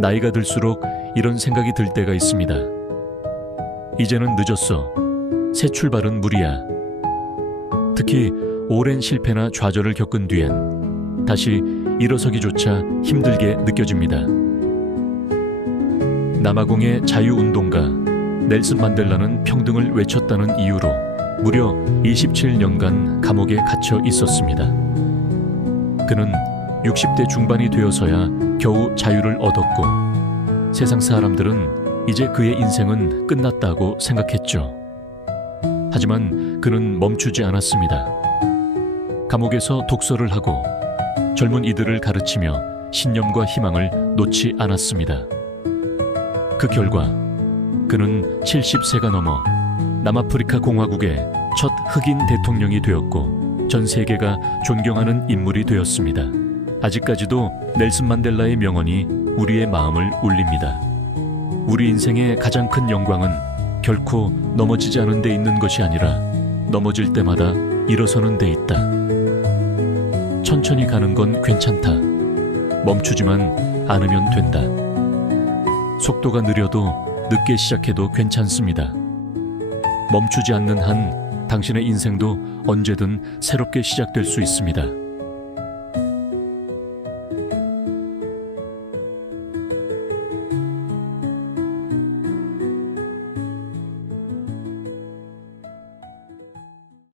나이가 들수록 이런 생각이 들 때가 있습니다. 이제는 늦었어. 새 출발은 무리야. 특히 오랜 실패나 좌절을 겪은 뒤엔 다시 일어서기조차 힘들게 느껴집니다. 남아공의 자유운동가 넬슨 만델라는 평등을 외쳤다는 이유로 무려 27년간 감옥에 갇혀 있었습니다. 그는 60대 중반이 되어서야 겨우 자유를 얻었고 세상 사람들은 이제 그의 인생은 끝났다고 생각했죠. 하지만 그는 멈추지 않았습니다. 감옥에서 독서를 하고 젊은 이들을 가르치며 신념과 희망을 놓지 않았습니다. 그 결과 그는 70세가 넘어 남아프리카 공화국의 첫 흑인 대통령이 되었고 전 세계가 존경하는 인물이 되었습니다. 아직까지도 넬슨 만델라의 명언이 우리의 마음을 울립니다. 우리 인생의 가장 큰 영광은 결코 넘어지지 않은 데 있는 것이 아니라 넘어질 때마다 일어서는 데 있다. 천천히 가는 건 괜찮다. 멈추지만 않으면 된다. 속도가 느려도 늦게 시작해도 괜찮습니다. 멈추지 않는 한 당신의 인생도 언제든 새롭게 시작될 수 있습니다.